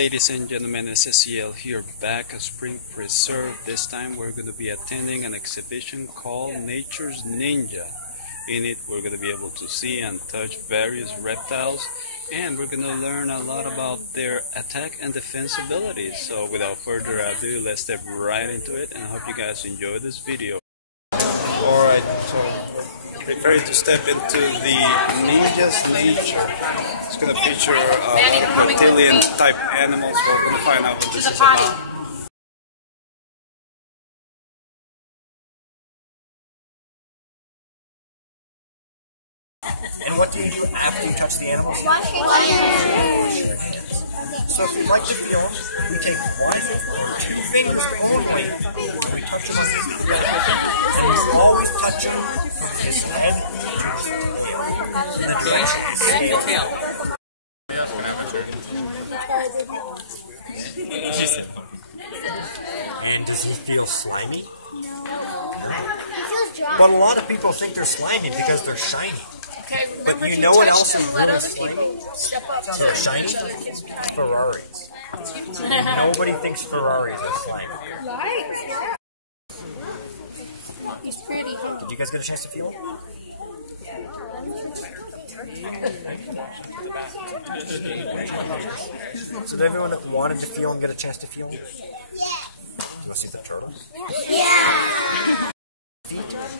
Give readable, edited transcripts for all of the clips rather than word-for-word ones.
ladies and gentlemen, SSGL here back at Spring Preserve. This time we're going to be attending an exhibition called Nature's Ninja. In it we're going to be able to see and touch various reptiles, and we're going to learn a lot about their attack and defense abilities. So without further ado, let's step right into it, and I hope you guys enjoy this video. Alright, so preparing to step into the Ninja's Nature. It's going to feature reptilian type animals, so we're going to find out what this is about. And what do you do after you touch the animals? Wash your hands. So if you'd like to feel them, we take 1 or 2 fingers only, and we touch them on the feet. And we always touch them with his head and the tail. And does he feel slimy? But a lot of people think they're slimy because they're shiny. But you know what else is really slimy? They're shiny? Ferraris. Nobody thinks Ferraris are slimy. He's pretty. Did you guys get a chance to feel him? So did everyone that wanted to feel him get a chance to feel him? Yeah. You want to see the turtle? Yeah.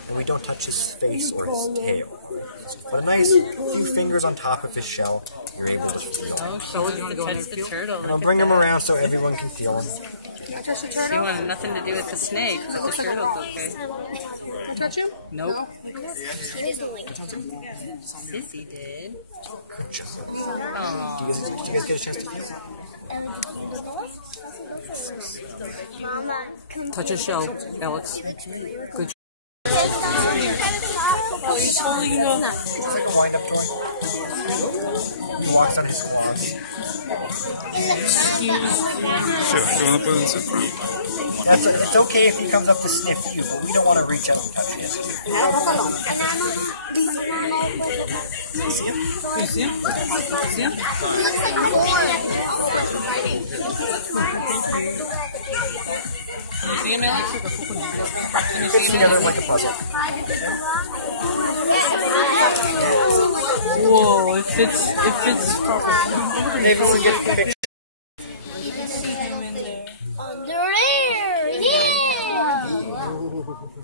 And we don't touch his face or his tail. So put a nice few fingers on top of his shell, you're able to feel him. Oh, so you want to touch the turtle? I'll bring him around so everyone can feel him. Can I touch the turtle? You want nothing to do with the snake, but the turtle's okay. Can I touch him? Nope. No. Sissy did. Good job. Aww. Did you guys get a chance to feel him? Touch his shell, Alex. Good job. Oh, he's holding on. It's like a wind-up toy. He walks on his claws. Sure, you want to put it in front? It's okay if he comes up to sniff you, but we don't want to reach out and touch him. See him? You see him? See him? Can you see him, Alex? Can you Fits see him? together like a puzzle. Whoa, it fits perfect. Maybe we get a picture.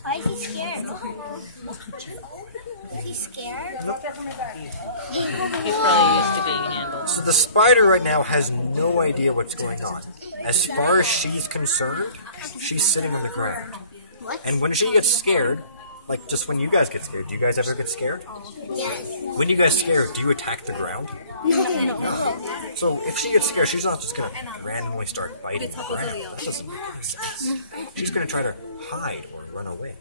Why is he scared? Is he scared? He's probably used to being handled. So the spider right now has no idea what's going on. As far as she's concerned, she's sitting on the ground. What? And when she gets scared, like just when you guys get scared, do you guys ever get scared? Yes. When you guys scared, do you attack the ground? No. So if she gets scared, she's not just going to randomly start biting the ground. That doesn't make sense. She's going to try to hide or run away.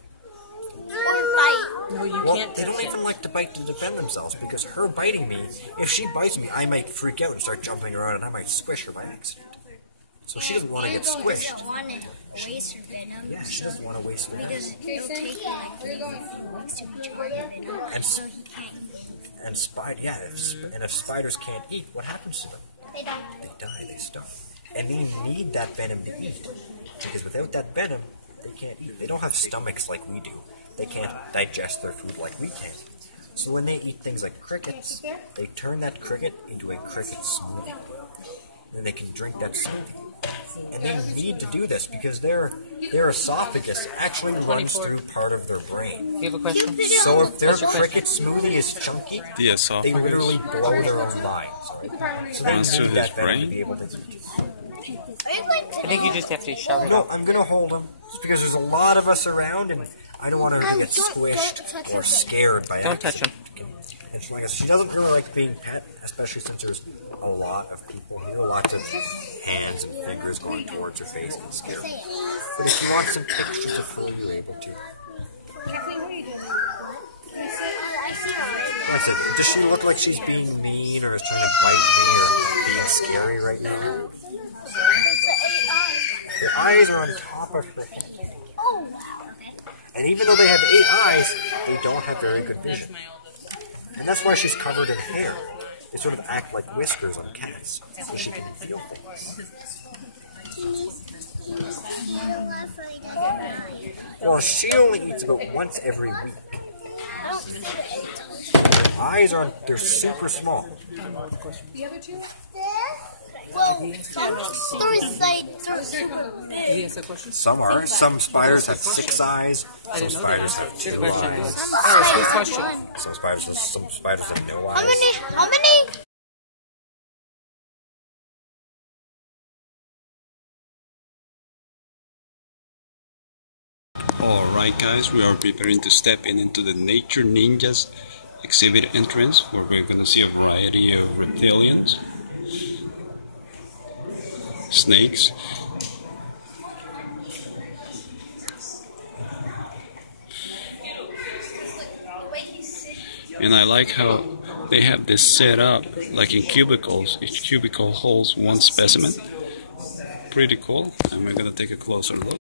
Or bite. No, you Well, can't they touch don't it. even like to bite to defend themselves because her biting me, if she bites me, I might freak out and start jumping around and I might squish her by accident. So she doesn't want to get squished. Doesn't want to waste her venom. Yeah, she doesn't want to waste venom. Because it'll take like 3 weeks to recharge venom, And so he can't eat. And spider, yeah, if spiders can't eat, what happens to them? They don't. They die, they starve. And they need that venom to eat. Because without that venom, they can't eat. They don't have stomachs like we do. They can't digest their food like we can. So when they eat things like crickets, they turn that cricket into a cricket smoothie. Then they can drink that smoothie. And they need to do this because their esophagus actually runs through part of their brain. Do you have a question? So if their cricket smoothie is chunky, The they esophagus. literally blow their own minds. So they Runs through need that his venom to brain? be able to eat. I think you just have to shout it No, out. I'm gonna hold him just because there's a lot of us around, and I don't want her to get squished or scared by Don't touch him. And she, like I said, she doesn't really like being pet, especially since there's a lot of people here, lots of hands and fingers going towards her face and scare her. But if you want some pictures of her, you're able to. That's it. Does she look like she's being mean or is trying to bite me or being scary right now? Her eyes are on top of her head. And even though they have 8 eyes, they don't have very good vision. And that's why she's covered in hair. They sort of act like whiskers on cats, so she can feel things. Well, she only eats about once every week. Her eyes aren't, they're super small. The other two? Well, some super big. Yes, a question? Some are. Some spiders have 6 eyes. Some spiders have 2 eyes. Good question. Some spiders have no eyes. How many? Alright guys, we are preparing to step into the Nature Ninjas exhibit entrance, where we're going to see a variety of reptilians, snakes, and I like how they have this set up like in cubicles. Each cubicle holds one specimen. Pretty cool, and we're going to take a closer look.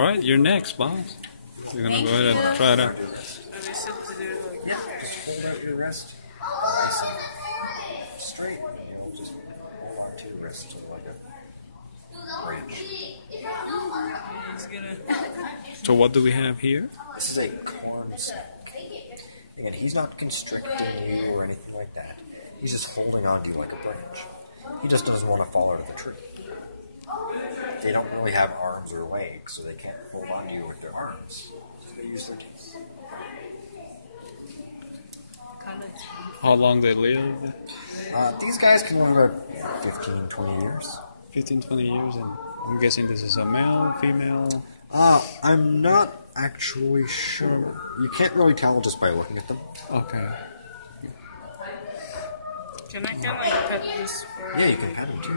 Alright, you're next, boss. We're gonna go ahead and try it out. Are they supposed to do it like Yeah, just hold out your wrist. Nice and straight. You know, just hold on to your wrist like a branch. he's gonna... So what do we have here? This is a Cornsnake. Again, he's not constricting you or anything like that. He's just holding on to you like a branch. He just doesn't want to fall out of the tree. They don't really have arms or legs, so they can't hold on to you with their arms. So they use their teeth. How long they live? These guys can live about 15, 20 years. 15, 20 years, and I'm guessing this is a male, female. I'm not actually sure. You can't really tell just by looking at them. Okay. Can I kind of like pet this for... Yeah, you can pet them too.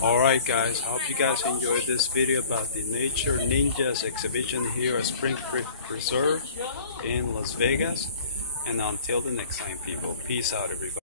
Alright guys, hope you guys enjoyed this video about the Nature Ninjas exhibition here at Spring Creek Preserve in Las Vegas. And until the next time people, peace out everybody.